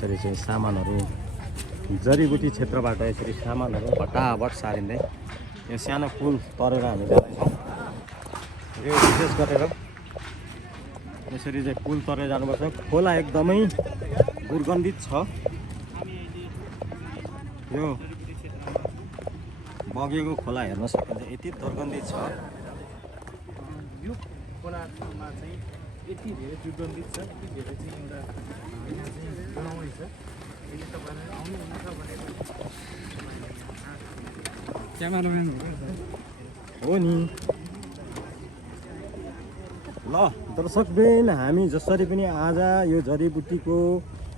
यसरी चाहिँ सामानहरू जडीबुटी क्षेत्रबाट यसरी सामानहरू फटाफट सारिँदै यो सानो पुल तरेर हामी जाँदैछौँ। यो विशेष गरेर यसरी चाहिँ पुल तरेर जानुपर्छ। खोला एकदमै दुर्गन्धित छ। यो बगेको खोला हेर्न सकिन्छ, यति दुर्गन्धित छ। यो खोलामा चाहिँ यति धेरै दुर्गन्धित छ, यति धेरै चाहिँ एउटा यहाँ चाहिँ बनाउने छ। यदि तपाईँहरू आउनुहुन्छ भने क्यामेराम्यान हो नि। ल दर्शकबिन, हामी जसरी पनि आज यो जडीबुटीको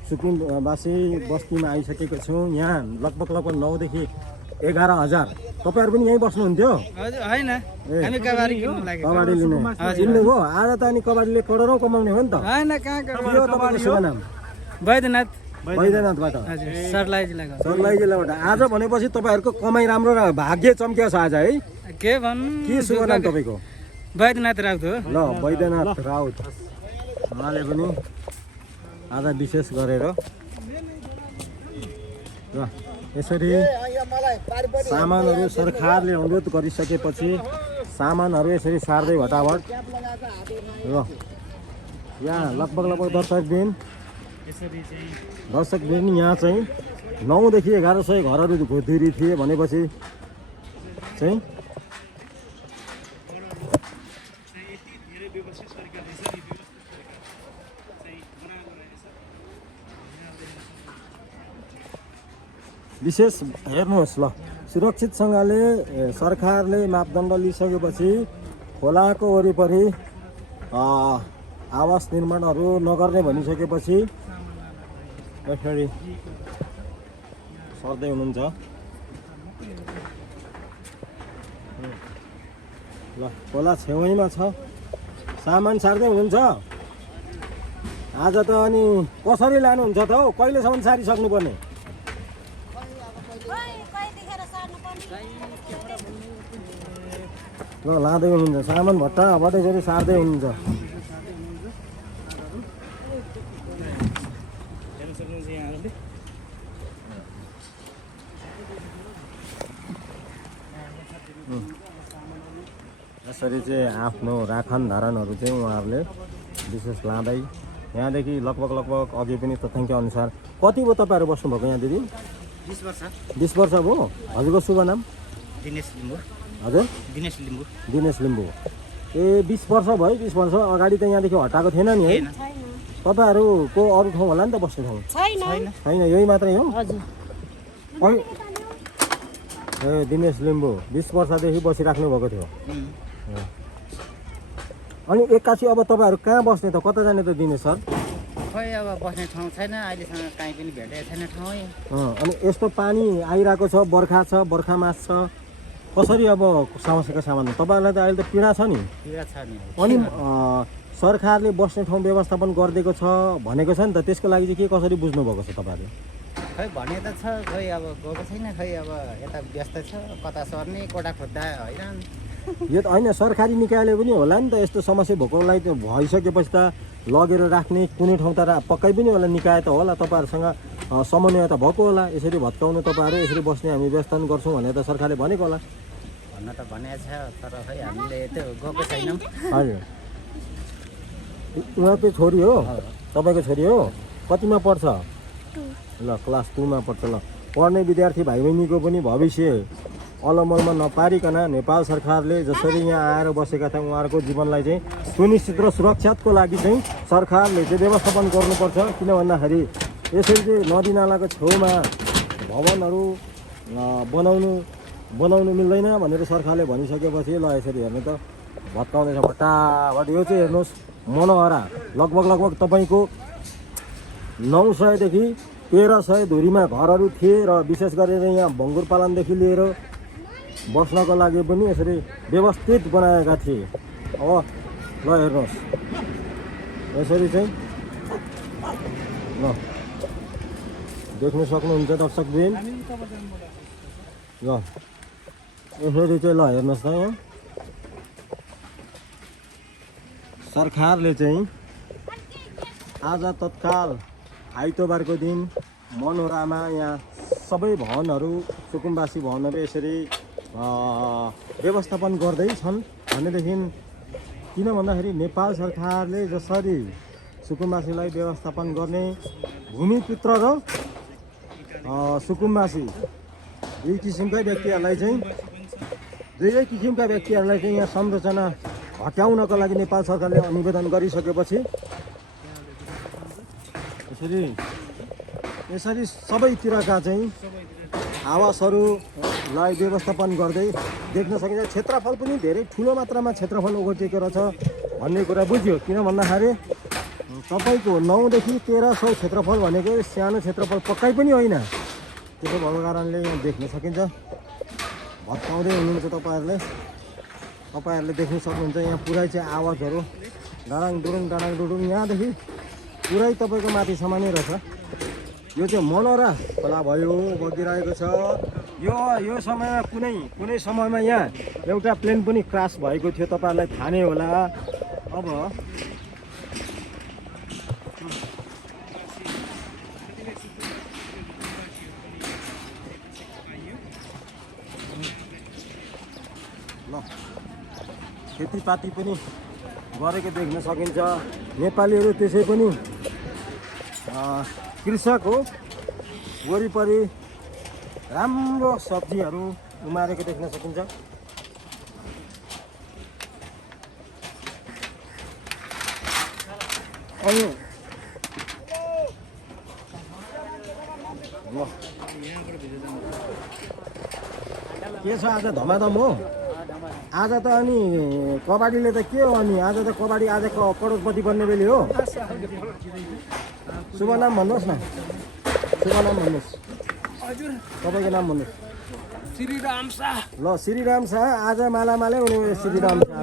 सुकुनवासी बस्तीमा आइसकेको छौँ। यहाँ लगभग 9 देखि 11,000। तपाईँहरू पनि यहीँ बस्नुहुन्थ्यो? होइन, हामी कबाडी किन्नु लाग्यो। कबाडी लिने चिन्नु हो? आज त अनि कबाडीले करोडौँ कमाउने हो नि त। होइन, कहाँ तपाईँको शुभ नाम? वैद्यनाथ। वैद्यनाथबाट, सर्लाही जिल्लाको। सर्लाही जिल्लाबाट। आज भनेपछि तपाईँहरूको कमाइ राम्रो र भाग्य चम्किएको छ आज है। के भन्नु? के शुभ नाम तपाईँको? वैद्यनाथ राउत हो। ल वैद्यनाथ राउत। उहाँले पनि आज विशेष गरेर र यसरी सामानहरू सरकारले अनुरोध गरिसकेपछि सामानहरू यसरी सार्दै भटाभट र यहाँ लगभग दर्शकबिन यहाँ चाहिँ 9 देखि 1100 घरहरू धुरी थिए भनेपछि चाहिँ विशेष हेर्नुहोस् ल, सुरक्षितसँगले सरकारले मापदण्ड लिइसकेपछि खोलाको वरिपरि आवास निर्माणहरू नगर्ने भनिसकेपछि यसरी सर्दै हुनुहुन्छ। ल खोला छेउैमा छ, सामान सार्दै हुनुहुन्छ। आज त अनि कसरी लानुहुन्छ त हौ? कहिलेसम्म सारिसक्नुपर्ने? ल लाँदै हुनुहुन्छ सामान भट्टाभट यसरी सार्दै हुनुहुन्छ। यसरी चाहिँ आफ्नो राखन धारणहरू चाहिँ उहाँहरूले विशेष लाँदै यहाँदेखि लगभग अघि पनि तथ्याङ्क अनुसार कति भयो तपाईँहरू बस्नुभएको यहाँ दिदी? 20 वर्ष। 20 वर्ष भयो। हजुरको शुभ नाम? दिनेश लिम्बू। हजुर? दिनेश लिम्बू। दिनेश लिम्बू। ए 20 वर्ष भयो। 20 वर्ष अगाडि त यहाँदेखि हटाएको थिएन नि है? तपाईँहरूको अरू ठाउँ होला नि त बस्ने ठाउँ? छैन, यही मात्रै हो? ए दिनेश लिम्बू 20 वर्षदेखि बसिराख्नु भएको थियो। अनि एक्कासी अब तपाईँहरू कहाँ बस्ने त? कता जाने त दिनेश सर? खै अब बस्ने ठाउँ छैन, अहिलेसम्म कहीँ पनि भेटेको छैन ठाउँ। अनि यस्तो पानी आइरहेको छ, बर्खा छ, बर्खा मास छ, कसरी अब समस्याको समाधान? तपाईँहरूलाई त अहिले त पीडा छ नि। अनि सरकारले बस्ने ठाउँ व्यवस्थापन गरिदिएको छ भनेको छ नि त, त्यसको लागि चाहिँ के कसरी बुझ्नुभएको छ तपाईँहरूले? खै भने त छ, खै अब गएको छैन। खै अब यता व्यस्त छ, कता सर्ने, कोठा खोज्दा हैरान। यो त होइन, सरकारी निकायले पनि होला नि त यस्तो समस्या भएकोलाई त भइसकेपछि त लगेर राख्ने कुनै ठाउँ त पक्कै पनि होला, निकाय त होला, तपाईँहरूसँग समन्वय त भएको होला। यसरी भत्काउनु तपाईँहरू, यसरी बस्ने हामी व्यवस्थापन गर्छौँ भनेर त सरकारले भनेको होला। भन्न त भनेको छ, तर खै हामीले त्यो गएको छैनौँ। हजुर, उहाँको छोरी हो? तपाईँको छोरी हो? कतिमा पढ्छ? ल क्लास 2 मा पढ्छ। ल पढ्ने विद्यार्थी भाइ बहिनीको पनि भविष्य अलमलमा नपारिकन नेपाल सरकारले जसरी यहाँ आएर बसेका छन् उहाँहरूको जीवनलाई चाहिँ सुनिश्चित र सुरक्षाको लागि चाहिँ सरकारले चाहिँ व्यवस्थापन गर्नुपर्छ। किन भन्दाखेरि यसरी चाहिँ नदीनालाको छेउमा भवनहरू बनाउनु मिल्दैन भनेर सरकारले भनिसकेपछि ल यसरी हेर्नु त भत्काउँदैछ फटाफट। यो चाहिँ हेर्नुहोस् मनोहरा लगभग तपाईँको 900 देखि 1300 धुरीमा घरहरू थिए र विशेष गरेर यहाँ भङ्गुर पालनदेखि लिएर बस्नको लागि पनि यसरी व्यवस्थित बनाएका थिए। अब ल हेर्नुहोस् यसरी चाहिँ ल देख्न सक्नुहुन्छ दर्शकबिन। ल यसरी चाहिँ ल हेर्नुहोस् त यहाँ सरकारले चाहिँ आज तत्काल आइतबारको दिन मनोरामा यहाँ सबै भवनहरू सुकुम्बासी भवनहरू यसरी व्यवस्थापन गर्दैछन् भनेदेखि किन भन्दाखेरि नेपाल सरकारले जसरी सुकुम्बासीलाई व्यवस्थापन गर्ने भूमिपुत्र र सुकुम्बासी दुई किसिमका व्यक्तिहरूलाई चाहिँ दुवै किसिमका व्यक्तिहरूलाई चाहिँ यहाँ संरचना हटाउनको लागि नेपाल सरकारले निवेदन गरिसकेपछि यसरी सबैतिरका चाहिँ आवासहरूलाई व्यवस्थापन गर्दै देख्न सकिन्छ। क्षेत्रफल पनि धेरै ठुलो मात्रामा क्षेत्रफल ओगटेको रहेछ भन्ने कुरा बुझ्यो। किन भन्दाखेरि तपाईँको 9 देखि 1300 क्षेत्रफल भनेको सानो क्षेत्रफल पक्कै पनि होइन। त्यसो भएको कारणले यहाँ देख्न सकिन्छ। भत्काउँदै हुनुहुन्छ तपाईँहरूले देख्न सक्नुहुन्छ। यहाँ पुरै चाहिँ आवाजहरू डाडाङ डुडुङ यहाँदेखि पुरै तपाईँको माथिसम्म नै रहेछ। यो चाहिँ मनोरा खोला भयो बगिरहेको छ। यो समयमा कुनै समयमा यहाँ एउटा प्लेन पनि क्रास भएको थियो, तपाईँहरूलाई थाहा नै होला। अब ल खेतीपाती पनि गरेको देख्न सकिन्छ। नेपालीहरू त्यसै पनि कृषक हो। वरिपरि राम्रो सब्जीहरू उमारेको देख्न सकिन्छ। अनि के छ आज धमाधम हो आज त। अनि कबड्डीले त के हो, अनि आज त कबड्डी आज करोडपति बन्ने बेली हो। शुभ नाम भन्नुहोस् न, शुभ नाम भन्नुहोस्, तपाईँको नाम भन्नुहोस्। श्रीराम शाह। ल श्रीराम शाह आज मालामालै हुने श्रीराम शाह।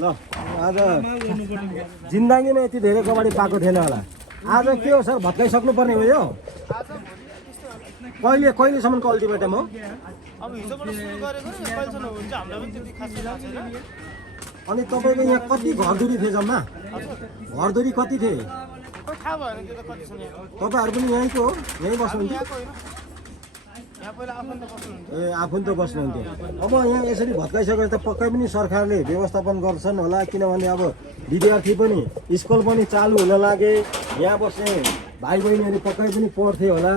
ल आज जिन्दगीमा यति धेरै कबड्डी पाएको थिएन होला। आज के हो सर, भत्काइसक्नु पर्ने हो यो? कहिलेसम्मको अल्टिमेटम हो? अनि तपाईँको यहाँ कति घरधुरी थिए जम्मा? घरधुरी कति थिए? तपाईँहरू पनि यहीँको हो? यहीँ बस्नुहुन्थ्यो? ए आफन्त बस्नुहुन्थ्यो। अब यहाँ यसरी भत्काइसकेर त पक्कै पनि सरकारले व्यवस्थापन गर्छन् होला। किनभने अब विद्यार्थी पनि स्कुल पनि चालु हुन लागे, यहाँ बस्ने भाइ बहिनीहरू पक्कै पनि पढ्थे होला।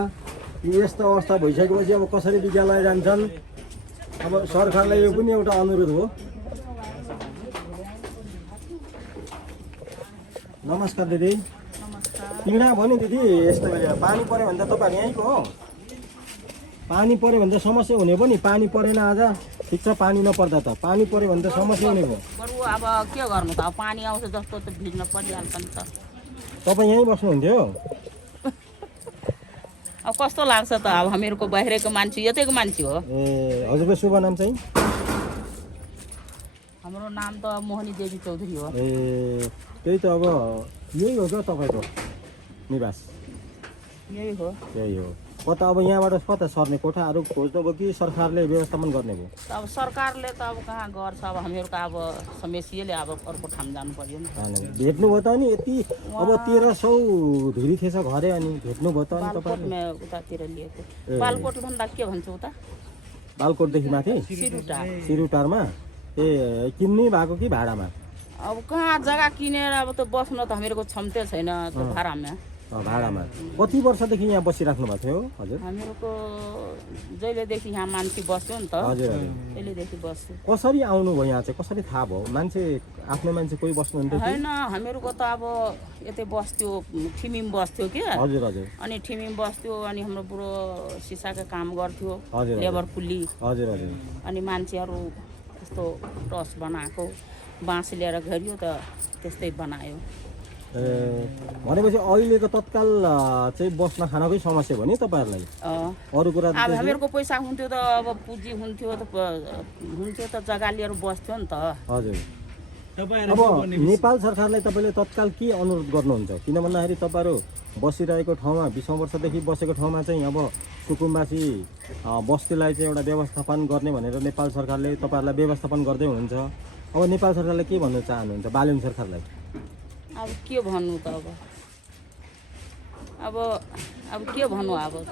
यस्तो अवस्था भइसकेपछि अब कसरी विद्यालय जान्छन्? अब सरकारलाई यो पनि एउटा अनुरोध हो। नमस्कार दिदी। पिँढा भयो नि दिदी, यस्तो बेला पानी पऱ्यो भने त तपाईँहरू यहीँको हो? पानी पऱ्यो भने त समस्या हुने भयो नि। पानी परेन आज, ठिक छ, पानी नपर्दा त पानी पऱ्यो भने त समस्या हुने भयो। बरु अब के गर्नु त, अब पानी आउँछ जस्तो त भिज्न परिहाल्छ नि त। तपाईँ यहीँ बस्नुहुन्थ्यो? अब कस्तो लाग्छ त, अब हामीहरूको बाहिरको मान्छे यतैको मान्छे हो। ए हजुरको शुभ नाम चाहिँ? हाम्रो नाम त मोहनी देवी चौधरी हो। ए त्यही त, अब यही हो क्या तपाईँको निवास? यही हो। यही हो। कता अब यहाँबाट कता सर्ने, कोठाहरू खोज्नुभयो कि सरकारले व्यवस्थापन गर्ने भयो? अब सरकारले त अब कहाँ गर्छ, अब हामीहरूको अब समस्याले अब अर्को ठाउँ जानु पर्यो नि। भेट्नुभयो त अनि यति अब 1300 धुरी थिएछ घरे, अनि भेट्नुभयो त अनि तपाईँले? बालकोटमा उतातिर लिएको। बालकोट भन्दा के भन्छ उता? बालकोटदेखि माथि सिरुटारमा? ए किन्ने भएको कि भाडामा? अब कहाँ जग्गा किनेर अब त बस्न त हामीहरूको क्षमता छैन, त भाडामा। भाडामा कति वर्षदेखि यहाँ बसिराख्नु भएको थियो हजुर? हामीहरूको जहिलेदेखि यहाँ मान्छे बस्यो नि त। हजुर हजुर। पहिलेदेखि बस्यो। कसरी आउनुभयो यहाँ चाहिँ, कसरी थाहा भयो? मान्छे आफ्नै मान्छे कोही बस्नुहुन्थ्यो? होइन, हामीहरूको त अब यतै बस्थ्यो, ठिमीमा बस्थ्यो क्या। हजुर हजुर। अनि ठिमीमा बस्थ्यो, अनि हाम्रो बुढो सिसाको काम गर्थ्यो, हजुर लेबर कुल्ली। हजुर हजुर। अनि मान्छेहरू त्यस्तो टस बनाएको बाँस लिएर घेरियो त त्यस्तै बनायो। ए भनेपछि अहिलेको तत्काल चाहिँ बस्न खानकै समस्या भयो नि तपाईँहरूलाई? अरू कुरा अब हामीहरूको पैसा हुन्थ्यो त, अब पुँजी हुन्थ्यो त जग्गा लिएर बस्थ्यो नि त। हजुर। अब नेपाल सरकारलाई तपाईँले तत्काल के अनुरोध गर्नुहुन्छ? किन भन्दाखेरि तपाईँहरू बसिरहेको ठाउँमा 20 वर्षदेखि बसेको ठाउँमा चाहिँ अब सुकुम्बासी बस्तीलाई चाहिँ एउटा व्यवस्थापन गर्ने भनेर नेपाल सरकारले तपाईँहरूलाई व्यवस्थापन गर्दै हुनुहुन्छ। अब नेपाल सरकारले के भन्न चाहनुहुन्छ बालेन सरकारलाई? अब के भन्नु त, अब अब के भन्नु अब त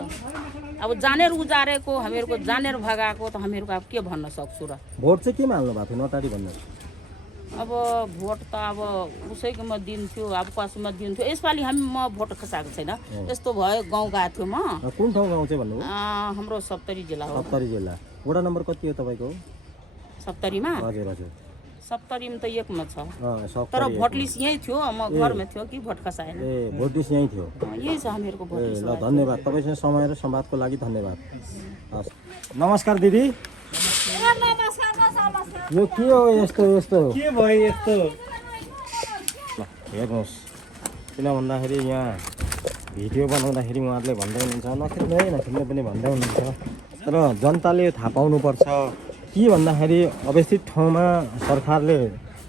अब जानेर उजारेको हामीहरूको जानेर भगाएको त हामीहरूको अब के भन्न सक्छु र भोट चाहिँ केमा हाल्नु भएको थियो नटारी भन्नु अब भोट त अब उसैकोमा दिन्थ्यो अब कसैमा दिन्थ्यो यसपालि म भोट खसाएको छैन यस्तो भयो गाउँ गएको थियो म कुन ठाउँ गाउँ चाहिँ भन्नुभयो हाम्रो सप्तरी जिल्ला हो सप्तरी जिल्ला वडा नम्बर कति हो तपाईँको सप्तरीमा हजुर हजुर सप्तरीमा त एकमा छ सप्तरी तर भोट लिस्ट यहीँ थियो म घरमा थियो कि भोट खसाएन ए भोट लिस्ट यहीँ थियो यही छ हामीहरूको भोट ए लिस्ट ल धन्यवाद तपाईँसँग समय र संवादको लागि धन्यवाद हस् नमस्कार दिदी यो के हो यस्तो यस्तो के भयो यस्तो ल हेर्नुहोस् किन भन्दाखेरि यहाँ भिडियो बनाउँदाखेरि उहाँहरूले भन्दै हुनुहुन्छ नखिच्नु है नखिच्नु पनि भन्दै हुनुहुन्छ तर जनताले थाहा पाउनुपर्छ के भन्दाखेरि अवस्थित ठाउँमा सरकारले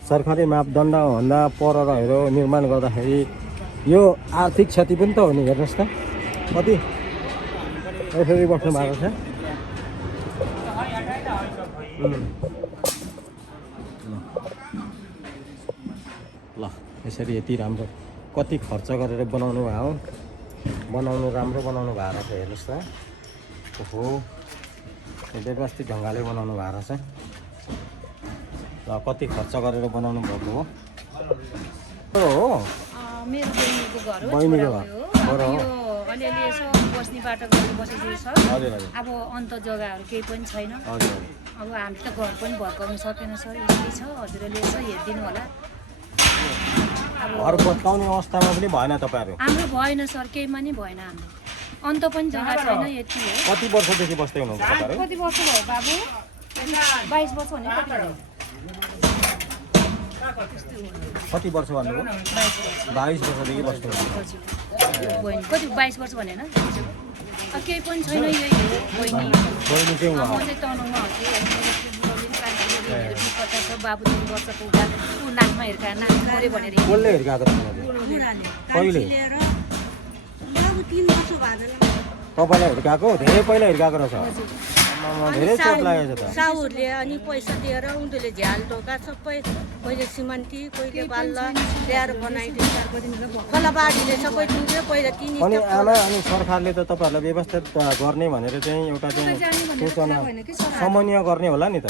सरकारी मापदण्डभन्दा पर रहेर निर्माण गर्दाखेरि यो आर्थिक क्षति पनि त हो नि हेर्नुहोस् त कति यसरी बस्नु भएको छ ल यसरी यति राम्रो कति खर्च गरेर बनाउनु भयो बनाउनु राम्रो बनाउनु भएको रहेछ हेर्नुहोस् त ओहो व्यवस्थित ढङ्गले बनाउनु भएको रहेछ ल कति खर्च गरेर बनाउनु भएको हो हो मेरो बहिनीको घर हो बहिनीको घर अब यो अलिअलि यसो बस्ने बाटो गरेर बसेको छ हजुर हजुर अब अन्त जग्गाहरू केही पनि छैन हजुर अब हामी त घर पनि भर्काउनु सकेन सर यस्तै छ हजुरले यसो हेरिदिनु होला घर भत्काउने अवस्थामा पनि भएन तपाईँहरू हाम्रो भएन सर केहीमा नि भएन हाम्रो अन्त पनि जग्गा छैन यति हो कति वर्षदेखि बस्दै हुनुहुन्छ तपाईँहरू कति वर्ष भयो बाबु 22 वर्ष भने कति भयो कति वर्ष भन्नुभयो 22 वर्षदेखि बस्दै हुनुहुन्छ बहिनी कति 22 वर्ष भनेन केही पनि छैन यही हो बहिनी बहिनी चाहिँ म उहाँ चाहिँ तनहुमा हुन्छु बाबु 3 वर्षको हुँदा ऊ नाकमा हिर्का नाक मऱ्यो भनेर कसले हिर्काएको कहिले तपाईँलाई हिर्काएको धेरै पहिला हिर्काएको रहेछ धेरै चोट लागेको छ त साहुहरूले अनि पैसा दिएर उनीहरूले झ्याल ढोका सबै कहिले सिमन्टी कहिले बाल्ला ल्याएर बनाइदिन्छ खोलाबारीले सबै दिन्छ पहिला तिनी अनि आमा अनि सरकारले त तपाईँहरूलाई व्यवस्थित गर्ने भनेर चाहिँ एउटा चाहिँ सूचना समन्वय गर्ने होला नि त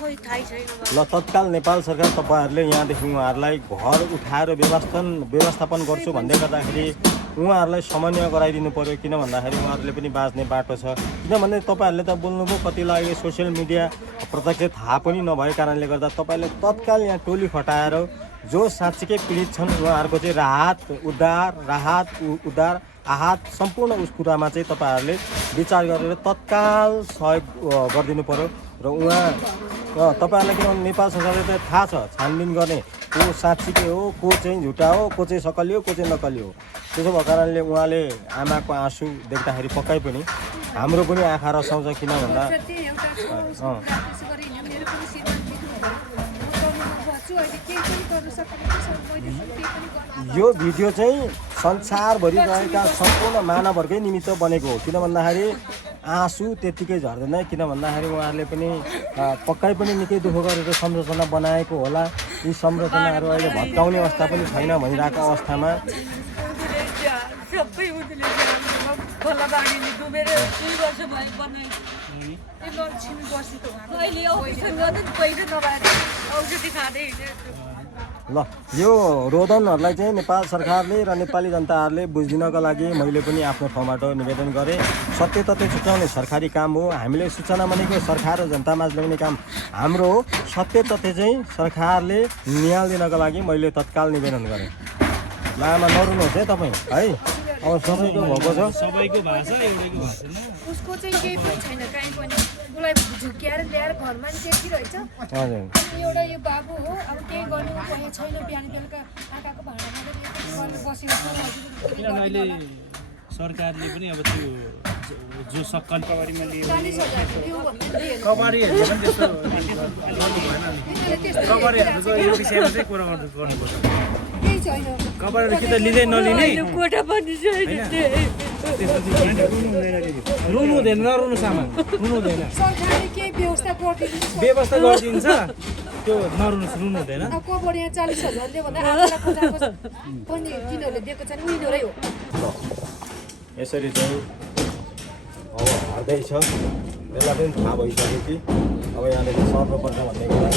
खोइ थाहै छैन ल तत्काल नेपाल सरकार तपाईँहरूले यहाँदेखि उहाँहरूलाई घर उठाएर व्यवस्थापन गर्छु भन्दै गर्दाखेरि उहाँहरूलाई समन्वय गराइदिनु पर्यो किन भन्दाखेरि उहाँहरूले पनि बाँच्ने बाटो छ किनभने तपाईँहरूले त बोल्नुभयो कतिलाई अहिले सोसियल मिडिया प्रत्यक्ष थाहा पनि नभएको कारणले गर्दा तपाईँले तत्काल यहाँ टोली खटाएर जो साँच्चीकै पीडित छन् उहाँहरूको चाहिँ राहत उद्धार आहत सम्पूर्ण उस कुरामा चाहिँ तपाईँहरूले विचार गरेर तत्काल सहयोग गरिदिनु पर्यो र उहाँ तपाईँहरूलाई किनभने नेपाल सरकारले त थाहा छ छानबिन गर्ने को साँच्चीकै हो को चाहिँ झुटा हो को चाहिँ सकली हो को चाहिँ नकली हो त्यसो भएको कारणले उहाँले आमाको आँसु देख्दाखेरि पक्कै पनि हाम्रो पनि आँखा रसाउँछ किन भन्दा यो भिडियो चाहिँ संसारभरि रहेका सम्पूर्ण मानवहरूकै निमित्त बनेको हो किन भन्दाखेरि आँसु त्यत्तिकै झर्दैन किन भन्दाखेरि उहाँहरूले पनि पक्कै पनि निकै दुःख गरेर संरचना बनाएको होला यी संरचनाहरू अहिले भत्काउने अवस्था पनि छैन भनिरहेको अवस्थामा ल यो रोदनहरूलाई चाहिँ नेपाल सरकारले र नेपाली जनताहरूले बुझिदिनको लागि मैले पनि आफ्नो ठाउँबाट निवेदन गरेँ सत्य तथ्य छुट्याउने सरकारी काम हो हामीले सूचना भनेको सरकार र जनतामाझ ल्याउने काम हाम्रो हो सत्य तथ्य चाहिँ सरकारले निहालिदिनको लागि मैले तत्काल निवेदन गरेँ लामा नरुनुहोस् है तपाईँ है अब सबैको भएको छ सबैको भाषा एउटैको भाषा उसको चाहिँ केही पनि छैन काहीँ पनि उसलाई झुक्क्याएर ल्याएर घरमा नि देखिरहेछ हजुर अनि एउटा यो बाबु हो अब केही गर्नु पनि छैन बिहान बेलुका आँखाको भाँडामा गरेर बसेको छ किनभने अहिले सरकारले पनि अब त्यो जो सक्कल कबारीमा लियो 40,000 दियो भन्दै कबारीहरूले पनि त्यस्तो गर्नु भएन नि कबारीहरूको यो विषयमा चाहिँ कुरा गर्नुपर्छ केही छैन कबारीहरू कि त लिँदै नलिने कोठा पनि रुनु हुँदैन नरुनु सामान रुनु हुँदैन सरकारले केही व्यवस्था गरिदिनु व्यवस्था गरिदिन्छ त्यो नरुनु रुनु हुँदैन अब कोबाट यहाँ 40,000 दियो भन्दा 8 लाख 50 पनि तिनीहरूले दिएको छन् उनीहरै हो यसरी चाहिँ अब हार्दैछ, यसलाई पनि थाहा भइसक्यो कि अब यहाँले सर्नुपर्छ भन्ने कुरा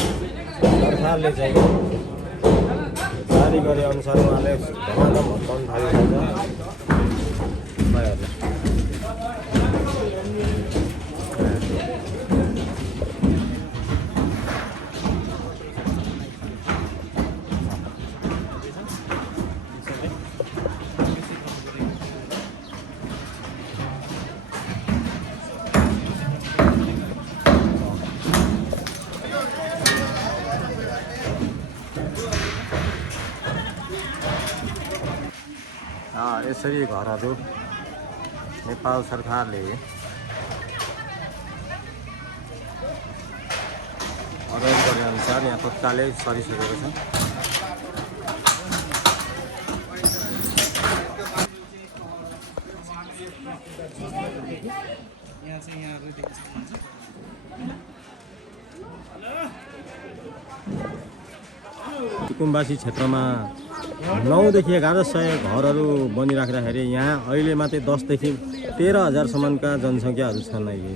सरकारले चाहिँ जारी गरे अनुसार उहाँले धमाधम भत्काउन थालिरहेको छ भाइहरूले। यसरी घरहरू नेपाल सरकारले अर्डर गरे अनुसार यहाँ तत्कालै सरिसकेको छ। यहाँ चाहिँ यहाँहरू देख्न सक्नुहुन्छ। क्षेत्रमा 9 देखि 1100 घरहरू बनिराख्दाखेरि यहाँ अहिले मात्रै 10 देखि 13,000 सम्मका जनसङ्ख्याहरू छन् अहिले।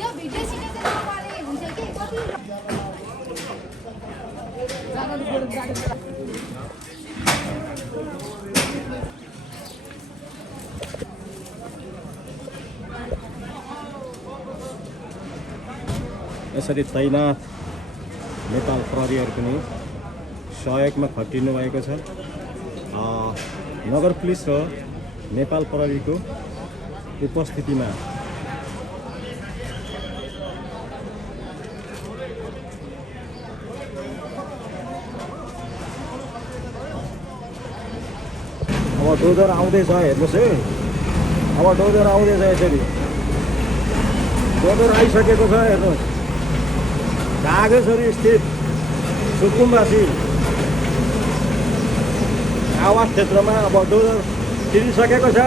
यो भिडियो सिकेर चाहिँ तपाईँले हुन्छ कि कति यसरी तैनात नेपाल प्रहरीहरू पनि सहयोगमा खटिनु भएको छ। नगर पुलिस र नेपाल प्रहरीको उपस्थितिमा अब डोजर आउँदैछ, हेर्नुहोस् है, अब डोजर आउँदैछ। यसरी डोजर आइसकेको छ, हेर्नुहोस्। कागेश्वरी स्थित सुकुम्बासी आवास क्षेत्रमा अब डोजर तिरिसकेको छ।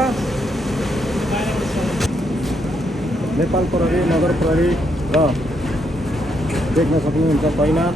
नेपाल प्रहरी, नगर प्रहरी र देख्न सक्नुहुन्छ तैनात